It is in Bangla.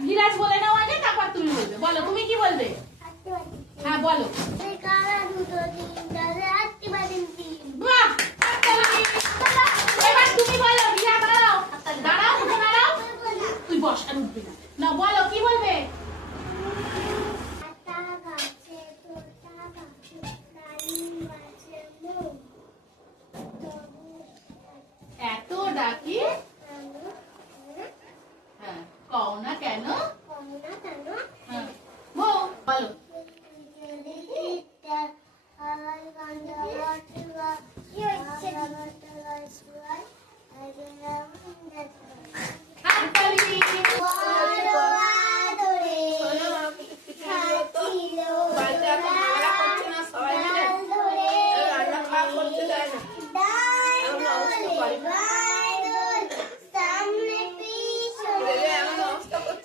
ধীরাজ বলে নাও আগে, তারপর তুমি বলবে। বলো, তুমি কি বলবে? হ্যাঁ বলো। বাহ! এবার তুমি বলো ধীরা দাঁড়াও দাঁড়াও তুই বস না, বলো, কি বলবে? না কেন